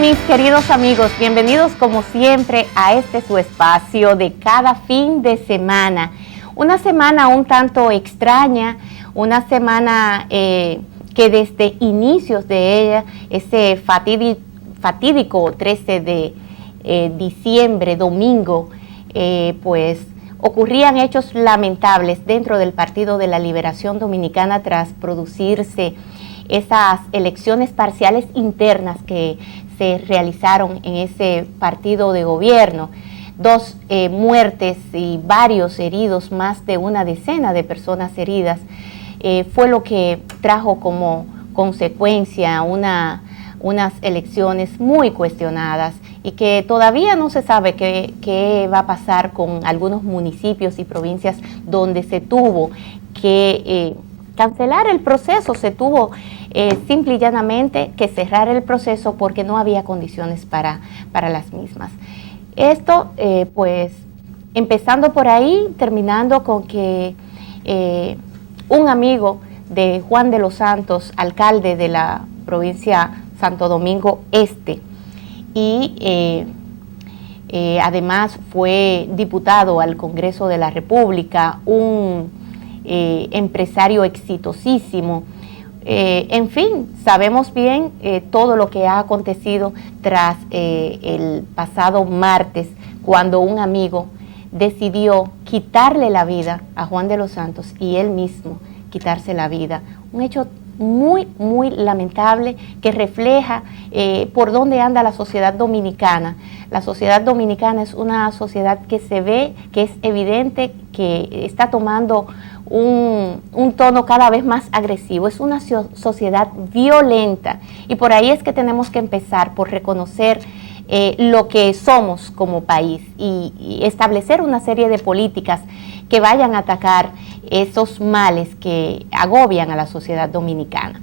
mis queridos amigos, bienvenidos como siempre a este su espacio de cada fin de semana. Una semana un tanto extraña, una semana que desde inicios de ella, ese fatídico 13 de diciembre, domingo, pues ocurrían hechos lamentables dentro del Partido de la Liberación Dominicana tras producirse esas elecciones parciales internas que se realizaron en ese partido de gobierno. 2 muertes y varios heridos, más de una decena de personas heridas, fue lo que trajo como consecuencia unas elecciones muy cuestionadas y que todavía no se sabe qué va a pasar con algunos municipios y provincias donde se tuvo que cancelar el proceso, se tuvo simple y llanamente que cerrar el proceso porque no había condiciones para las mismas. Esto, pues, empezando por ahí, terminando con que un amigo de Juan de los Santos, alcalde de la provincia Santo Domingo Este, y además fue diputado al Congreso de la República, un empresario exitosísimo. En fin, sabemos bien todo lo que ha acontecido tras el pasado martes, cuando un amigo decidió quitarle la vida a Juan de los Santos y él mismo quitarse la vida. Un hecho muy, muy lamentable que refleja por dónde anda la sociedad dominicana. La sociedad dominicana es una sociedad que se ve, que es evidente que está tomando un tono cada vez más agresivo. Es una sociedad violenta y por ahí es que tenemos que empezar por reconocer lo que somos como país y establecer una serie de políticas que vayan a atacar esos males que agobian a la sociedad dominicana.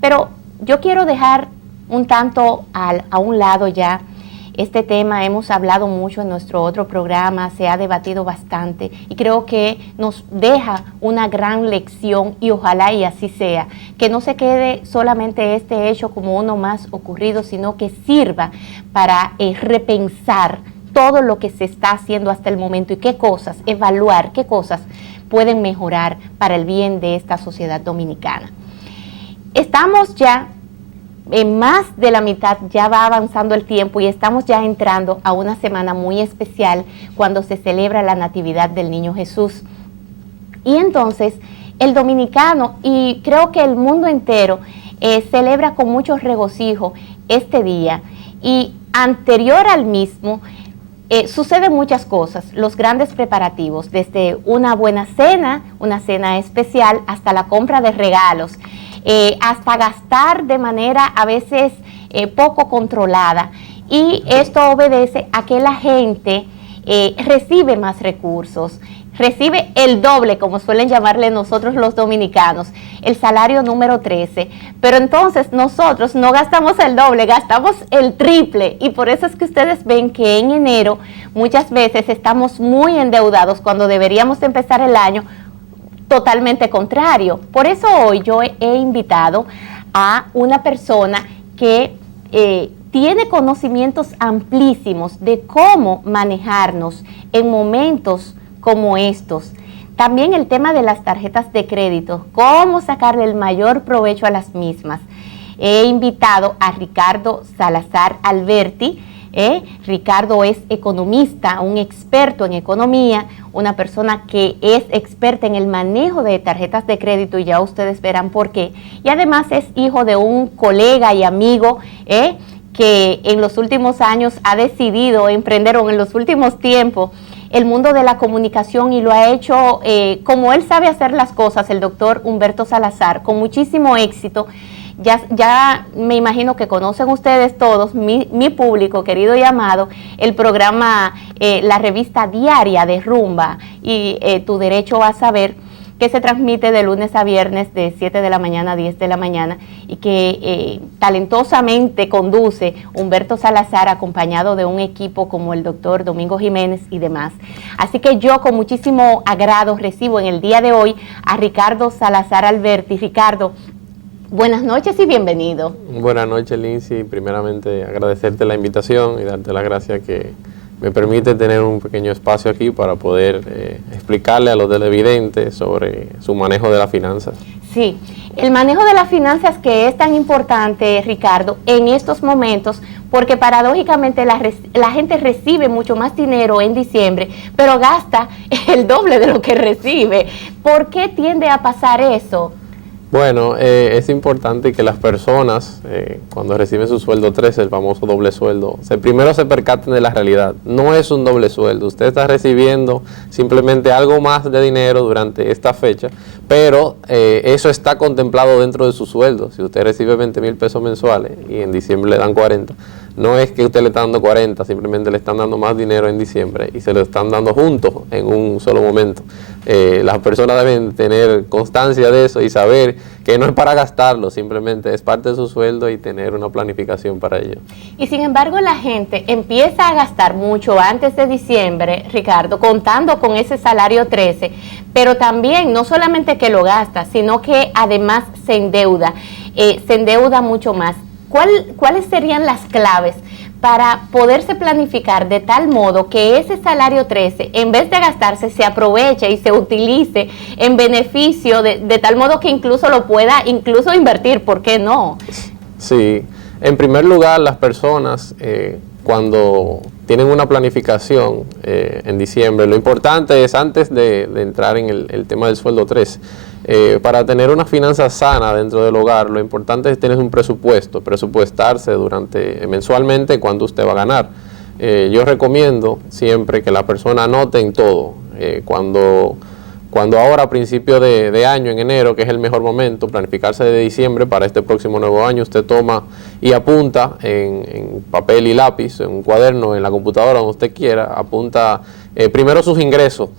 Pero yo quiero dejar un tanto a un lado ya este tema. Hemos hablado mucho en nuestro otro programa, se ha debatido bastante y creo que nos deja una gran lección y ojalá y así sea, que no se quede solamente este hecho como uno más ocurrido, sino que sirva para repensar todo lo que se está haciendo hasta el momento y qué cosas, evaluar qué cosas pueden mejorar para el bien de esta sociedad dominicana. Estamos ya en más de la mitad, ya va avanzando el tiempo y estamos ya entrando a una semana muy especial cuando se celebra la Natividad del Niño Jesús. Y entonces el dominicano y creo que el mundo entero celebra con mucho regocijo este día y anterior al mismo suceden muchas cosas, los grandes preparativos, desde una buena cena, una cena especial, hasta la compra de regalos, hasta gastar de manera a veces poco controlada. Y esto obedece a que la gente recibe más recursos, recibe el doble, como suelen llamarle nosotros los dominicanos, el salario número 13, pero entonces nosotros no gastamos el doble, gastamos el triple, y por eso es que ustedes ven que en enero muchas veces estamos muy endeudados cuando deberíamos de empezar el año totalmente contrario. Por eso hoy yo he invitado a una persona que tiene conocimientos amplísimos de cómo manejarnos en momentos como estos. También el tema de las tarjetas de crédito, cómo sacarle el mayor provecho a las mismas. He invitado a Ricardo Salazar Alberti. Ricardo es economista, un experto en economía, una persona que es experta en el manejo de tarjetas de crédito y ya ustedes verán por qué. Y además es hijo de un colega y amigo que en los últimos años ha decidido emprender, o en los últimos tiempos, el mundo de la comunicación, y lo ha hecho como él sabe hacer las cosas, el doctor Humberto Salazar, con muchísimo éxito. Ya me imagino que conocen ustedes todos, mi público querido y amado, el programa, la revista diaria de Rumba y Tu Derecho a Saber, que se transmite de lunes a viernes de 7 de la mañana a 10 de la mañana y que talentosamente conduce Humberto Salazar, acompañado de un equipo como el doctor Domingo Jiménez y demás. Así que yo con muchísimo agrado recibo en el día de hoy a Ricardo Salazar Alberti. Ricardo, Buenas noches y bienvenido. Buenas noches, Lindsay. Primeramente, agradecerte la invitación y darte las gracias que me permite tener un pequeño espacio aquí para poder explicarle a los televidentes sobre su manejo de las finanzas. Sí, el manejo de las finanzas que es tan importante, Ricardo, en estos momentos, porque paradójicamente la gente recibe mucho más dinero en diciembre, pero gasta el doble de lo que recibe. ¿Por qué tiende a pasar eso? Bueno, es importante que las personas, cuando reciben su sueldo 13, el famoso doble sueldo, primero se percaten de la realidad. No es un doble sueldo, usted está recibiendo simplemente algo más de dinero durante esta fecha, pero eso está contemplado dentro de su sueldo. Si usted recibe 20,000 pesos mensuales y en diciembre le dan 40, no es que usted le está dando 40, simplemente le están dando más dinero en diciembre y se lo están dando juntos en un solo momento. Las personas deben tener constancia de eso y saber que no es para gastarlo, simplemente es parte de su sueldo y tener una planificación para ello. Y sin embargo la gente empieza a gastar mucho antes de diciembre, Ricardo, contando con ese salario 13, pero también no solamente que lo gasta, sino que además se endeuda mucho más. ¿Cuáles serían las claves para poderse planificar de tal modo que ese salario 13, en vez de gastarse, se aproveche y se utilice en beneficio de tal modo que incluso lo pueda invertir? ¿Por qué no? Sí, en primer lugar, las personas cuando tienen una planificación en diciembre, lo importante es antes de entrar en el tema del sueldo 13, para tener una finanza sana dentro del hogar, lo importante es tener un presupuestarse mensualmente cuánto usted va a ganar. Yo recomiendo siempre que la persona anote en todo, cuando ahora a principio de año, en enero, que es el mejor momento, planificarse de diciembre para este próximo nuevo año, usted toma y apunta en papel y lápiz, en un cuaderno, en la computadora, donde usted quiera, apunta primero sus ingresos,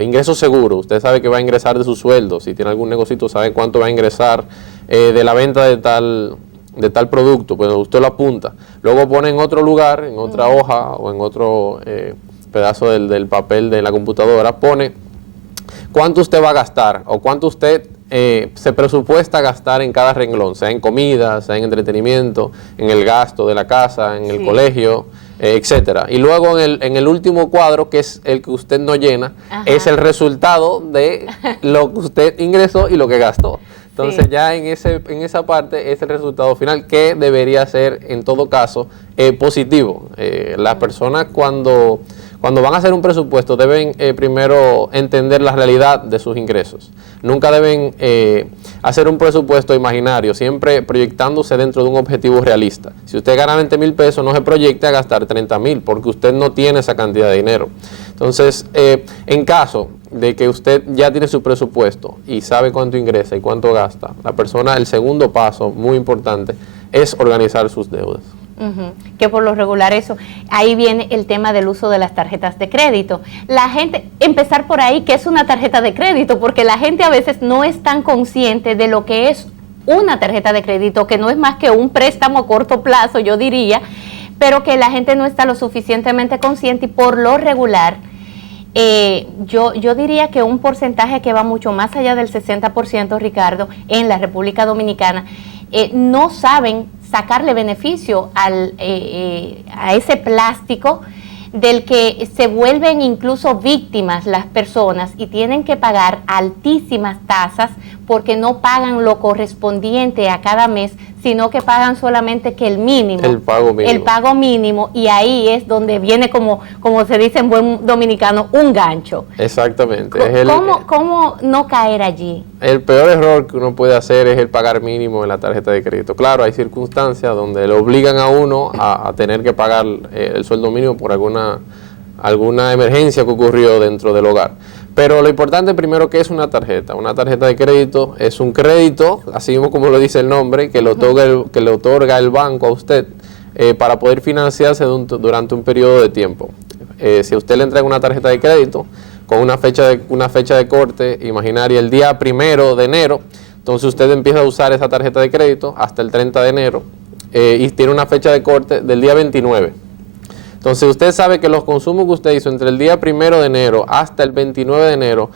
ingresos seguros. Usted sabe que va a ingresar de su sueldo, si tiene algún negocito sabe cuánto va a ingresar de la venta de tal producto, pues usted lo apunta. Luego pone en otro lugar, en otra hoja o en otro pedazo del papel de la computadora, pone cuánto usted va a gastar o cuánto usted se presupuesta gastar en cada renglón, sea en comida, sea en entretenimiento, en el gasto de la casa, en el colegio, etcétera. Y luego en el último cuadro, que es el que usted no llena, es el resultado de lo que usted ingresó y lo que gastó. Entonces ya en esa parte es el resultado final, que debería ser en todo caso positivo. Las personas cuando van a hacer un presupuesto deben primero entender la realidad de sus ingresos. Nunca deben hacer un presupuesto imaginario, siempre proyectándose dentro de un objetivo realista. Si usted gana 20,000 pesos, no se proyecte a gastar 30,000 porque usted no tiene esa cantidad de dinero. Entonces, en caso de que usted ya tiene su presupuesto y sabe cuánto ingresa y cuánto gasta, el segundo paso muy importante es organizar sus deudas. Que por lo regular ahí viene el tema del uso de las tarjetas de crédito. La gente, empezar por ahí, ¿qué es una tarjeta de crédito? Porque la gente a veces no es tan consciente de lo que es una tarjeta de crédito, que no es más que un préstamo a corto plazo, yo diría, pero que la gente no está lo suficientemente consciente y por lo regular, yo diría que un porcentaje que va mucho más allá del 60%, Ricardo, en la República Dominicana, no saben sacarle beneficio a ese plástico del que se vuelven incluso víctimas las personas y tienen que pagar altísimas tasas porque no pagan lo correspondiente a cada mes, sino que pagan solamente que el mínimo. El pago mínimo. El pago mínimo, y ahí es donde viene, como se dice en buen dominicano, un gancho. Exactamente. ¿Cómo no caer allí? El peor error que uno puede hacer es el pagar mínimo en la tarjeta de crédito. Claro, hay circunstancias donde le obligan a uno a tener que pagar el sueldo mínimo por alguna emergencia que ocurrió dentro del hogar. Pero lo importante primero, que es una tarjeta. Una tarjeta de crédito es un crédito, así mismo como lo dice el nombre, que le otorga el banco a usted para poder financiarse durante un periodo de tiempo. Si a usted le entrega una tarjeta de crédito con una fecha de corte imaginaria el día 1 de enero, entonces usted empieza a usar esa tarjeta de crédito hasta el 30 de enero y tiene una fecha de corte del día 29. Entonces usted sabe que los consumos que usted hizo entre el día 1 de enero hasta el 29 de enero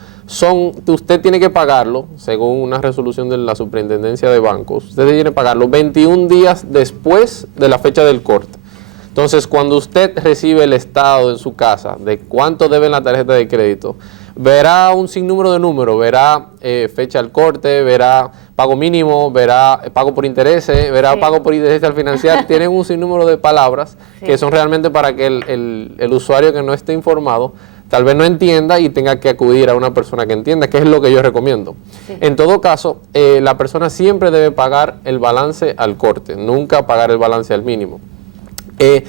usted tiene que pagarlo, según una resolución de la Superintendencia de Bancos, usted tiene que pagarlo 21 días después de la fecha del corte. Entonces, cuando usted recibe el estado en su casa de cuánto debe en la tarjeta de crédito, verá un sinnúmero de números, verá fecha del corte, verá pago mínimo, verá pago por intereses, verá pago por intereses al financiar. Tienen un sinnúmero de palabras que son realmente para que el usuario que no esté informado tal vez no entienda y tenga que acudir a una persona que entienda, que es lo que yo recomiendo. En todo caso, la persona siempre debe pagar el balance al corte, nunca pagar el balance al mínimo.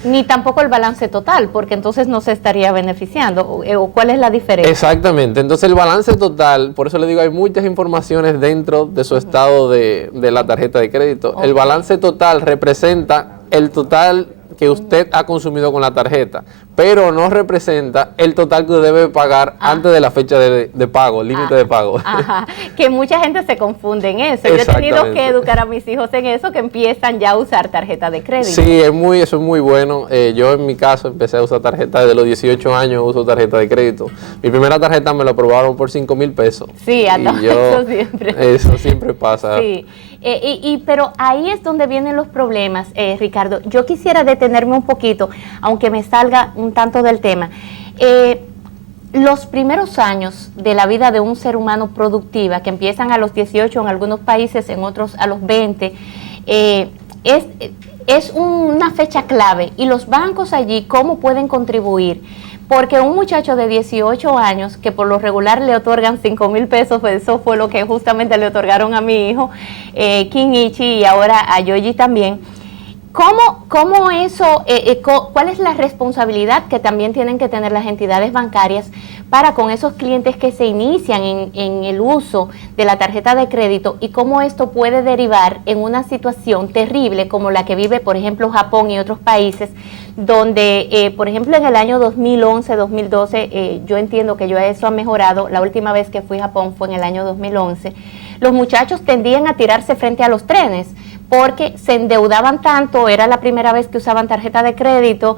Ni tampoco el balance total, porque entonces no se estaría beneficiando. ¿O cuál es la diferencia? Exactamente. Entonces el balance total, por eso le digo, hay muchas informaciones dentro de su estado de la tarjeta de crédito. El balance total representa el total que usted ha consumido con la tarjeta, pero no representa el total que debe pagar antes de la fecha de pago, límite de pago. Que mucha gente se confunde en eso. Yo he tenido que educar a mis hijos en eso, que empiezan ya a usar tarjeta de crédito. Sí, eso es muy bueno. Yo en mi caso empecé a usar tarjeta desde los 18 años, uso tarjeta de crédito. Mi primera tarjeta me la aprobaron por 5,000 pesos. Sí, eso siempre. Eso siempre pasa. Sí. Pero ahí es donde vienen los problemas, Ricardo. Yo quisiera detenerme un poquito, aunque me salga un tanto del tema. Los primeros años de la vida de un ser humano productiva, que empiezan a los 18 en algunos países, en otros a los 20, es una fecha clave. Y los bancos allí, ¿cómo pueden contribuir? Porque un muchacho de 18 años, que por lo regular le otorgan 5,000 pesos, pues eso fue lo que justamente le otorgaron a mi hijo, Kinichi, y ahora a Yoyi también. ¿Cómo eso, cuál es la responsabilidad que también tienen que tener las entidades bancarias para con esos clientes que se inician en el uso de la tarjeta de crédito, y cómo esto puede derivar en una situación terrible como la que vive, por ejemplo, Japón y otros países, donde, por ejemplo, en el año 2011, 2012, yo entiendo que eso ha mejorado. La última vez que fui a Japón fue en el año 2011. Los muchachos tendían a tirarse frente a los trenes porque se endeudaban tanto, era la primera vez que usaban tarjeta de crédito,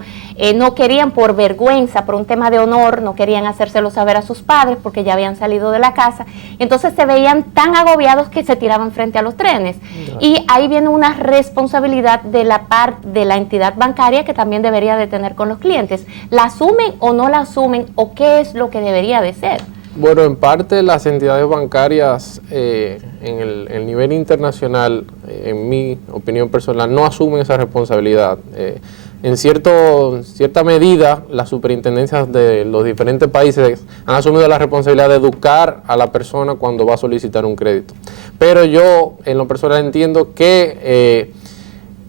no querían, por vergüenza, por un tema de honor, no querían hacérselo saber a sus padres porque ya habían salido de la casa, entonces se veían tan agobiados que se tiraban frente a los trenes. Y ahí viene una responsabilidad de la entidad bancaria que también debería de tener con los clientes. ¿La asumen o no la asumen, o qué es lo que debería de ser? Bueno, en parte las entidades bancarias en el nivel internacional, en mi opinión personal, no asumen esa responsabilidad. En cierta medida, las superintendencias de los diferentes países han asumido la responsabilidad de educar a la persona cuando va a solicitar un crédito. Pero yo, en lo personal, entiendo que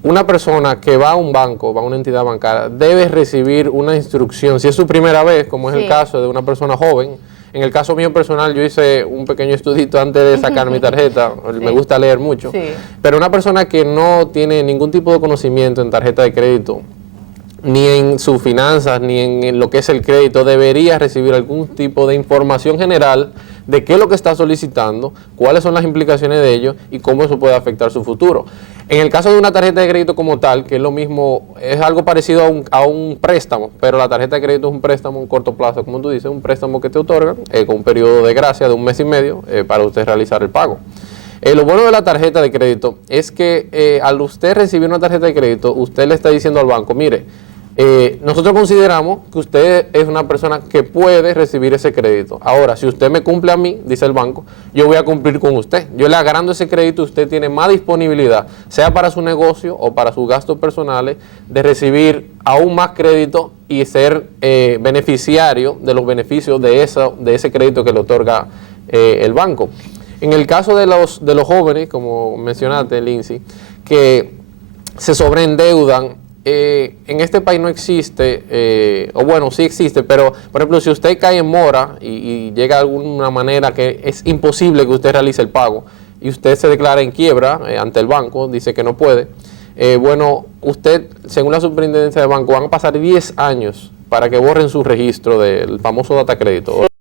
una persona que va a un banco, va a una entidad bancaria, debe recibir una instrucción. Si es su primera vez, como es el caso de una persona joven. En el caso mío personal, yo hice un pequeño estudito antes de sacar mi tarjeta. Me gusta leer mucho. Pero una persona que no tiene ningún tipo de conocimiento en tarjeta de crédito, ni en sus finanzas, ni en lo que es el crédito, debería recibir algún tipo de información general de qué es lo que está solicitando, cuáles son las implicaciones de ello y cómo eso puede afectar su futuro. En el caso de una tarjeta de crédito como tal, que es lo mismo, es algo parecido a un préstamo, pero la tarjeta de crédito es un préstamo en corto plazo, como tú dices, un préstamo que te otorgan con un periodo de gracia de 1 mes y medio para usted realizar el pago. Lo bueno de la tarjeta de crédito es que al usted recibir una tarjeta de crédito, usted le está diciendo al banco, mire, nosotros consideramos que usted es una persona que puede recibir ese crédito. Ahora, si usted me cumple a mí, dice el banco, yo voy a cumplir con usted. Yo le agrando ese crédito, usted tiene más disponibilidad, sea para su negocio o para sus gastos personales, de recibir aún más crédito y ser beneficiario de los beneficios de ese crédito que le otorga el banco. En el caso de los jóvenes, como mencionaste, Lindsay, que se sobreendeudan, en este país no existe, o bueno, sí existe, pero por ejemplo, si usted cae en mora y llega de alguna manera que es imposible que usted realice el pago y usted se declara en quiebra ante el banco, dice que no puede, bueno, usted, según la superintendencia de banco, van a pasar 10 años para que borren su registro del famoso data crédito.